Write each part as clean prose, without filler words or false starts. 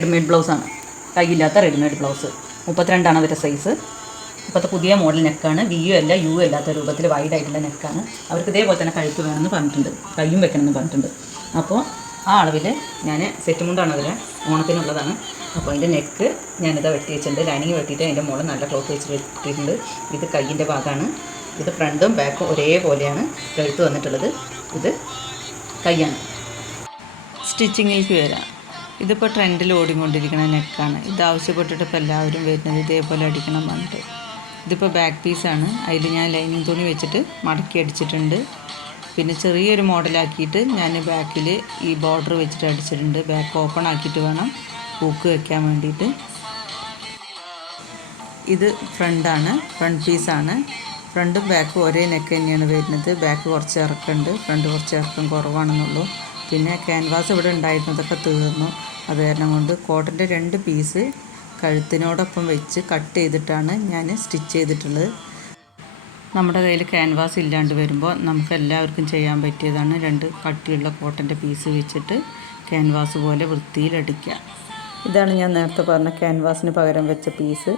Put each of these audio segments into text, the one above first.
Readymade ബ്ലൗസാണ്, കൈയില്ലാത്ത readymade blouse. 32 അവരുടെ സൈസ്. ഇപ്പോഴത്തെ പുതിയ മോഡൽ നെക്കാണ്. വിയു അല്ല യു അല്ലാത്ത രൂപത്തിൽ വൈഡായിട്ടുള്ള നെക്കാണ്. അവർക്ക് ഇതേപോലെ തന്നെ കഴുത്ത് വേണമെന്ന് പറഞ്ഞിട്ടുണ്ട്, കയ്യും വെക്കണമെന്ന് പറഞ്ഞിട്ടുണ്ട്. അപ്പോൾ ആ അളവിൽ ഞാൻ സെറ്റ് മുണ്ടാണ് അതിൽ ഓണത്തിനുള്ളതാണ്. അപ്പോൾ അതിൻ്റെ നെക്ക് ഞാനിതാ വെട്ടി വെച്ചിട്ടുണ്ട്. ലൈനിങ് വെട്ടിയിട്ട് അതിൻ്റെ മുകളിൽ നല്ല ക്ലോത്ത് വെച്ച് വെട്ടിയിട്ടുണ്ട്. ഇത് കയ്യിൻ്റെ ഭാഗമാണ്. ഇത് ഫ്രണ്ടും ബാക്കും ഒരേപോലെയാണ് കഴുത്ത് വന്നിട്ടുള്ളത്. ഇത് കയ്യാണ്. സ്റ്റിച്ചിങ്ങിലേക്ക് വരാം. ഇതിപ്പോൾ ട്രെൻഡിൽ ഓടിക്കൊണ്ടിരിക്കുന്ന നെക്കാണ്. ഇത് ആവശ്യപ്പെട്ടിട്ട് ഇപ്പോൾ എല്ലാവരും വരുന്നത് ഇതേപോലെ അടിക്കണം പറഞ്ഞിട്ട്. ഇതിപ്പോൾ ബാക്ക് പീസാണ്. അതിൽ ഞാൻ ലൈനിങ് തുണി വെച്ചിട്ട് മടക്കി അടിച്ചിട്ടുണ്ട്. പിന്നെ ചെറിയൊരു മോഡലാക്കിയിട്ട് ഞാൻ ബാക്കിൽ ഈ ബോർഡർ വെച്ചിട്ട് അടിച്ചിട്ടുണ്ട്. ബാക്ക് ഓപ്പൺ ആക്കിയിട്ട് വേണം ഹൂക്ക് വെക്കാൻ വേണ്ടിയിട്ട്. ഇത് ഫ്രണ്ടാണ്, ഫ്രണ്ട് പീസാണ്. ഫ്രണ്ടും ബാക്കും ഒരേ നെക്ക് തന്നെയാണ് വരുന്നത്. ബാക്ക് കുറച്ച് ഇറക്കമുണ്ട്, ഫ്രണ്ട് കുറച്ച് ഇറക്കം കുറവാണെന്നുള്ളൂ. പിന്നെ ക്യാൻവാസ് ഇവിടെ ഉണ്ടായിരുന്നതൊക്കെ തീർന്നു. അത് കാരണം കൊണ്ട് കോട്ടൻ്റെ 2 പീസ് കഴുത്തിനോടൊപ്പം വെച്ച് കട്ട് ചെയ്തിട്ടാണ് ഞാൻ സ്റ്റിച്ച് ചെയ്തിട്ടുള്ളത്. നമ്മുടെ കയ്യിൽ ക്യാൻവാസ് ഇല്ലാണ്ട് വരുമ്പോൾ നമുക്ക് എല്ലാവർക്കും ചെയ്യാൻ പറ്റിയതാണ്. 2 കട്ടിയുള്ള കോട്ടൻ്റെ പീസ് വെച്ചിട്ട് ക്യാൻവാസ് പോലെ വൃത്തിയിലടിക്കുക. ഇതാണ് ഞാൻ നേരത്തെ പറഞ്ഞ ക്യാൻവാസിന് പകരം വെച്ച പീസ്.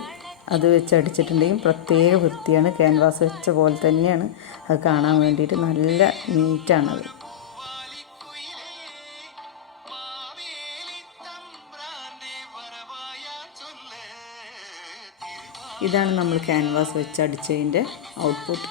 അത് വെച്ച് അടിച്ചിട്ടുണ്ടെങ്കിൽ പ്രത്യേക വൃത്തിയാണ്. ക്യാൻവാസ് വെച്ച പോലെ തന്നെയാണ് അത് കാണാൻ വേണ്ടിയിട്ട്. നല്ല നീറ്റാണത്. ഇതാണ് നമ്മൾ ക്യാൻവാസ് വെച്ച് അടിച്ചതിൻ്റെ ഔട്ട്പുട്ട്.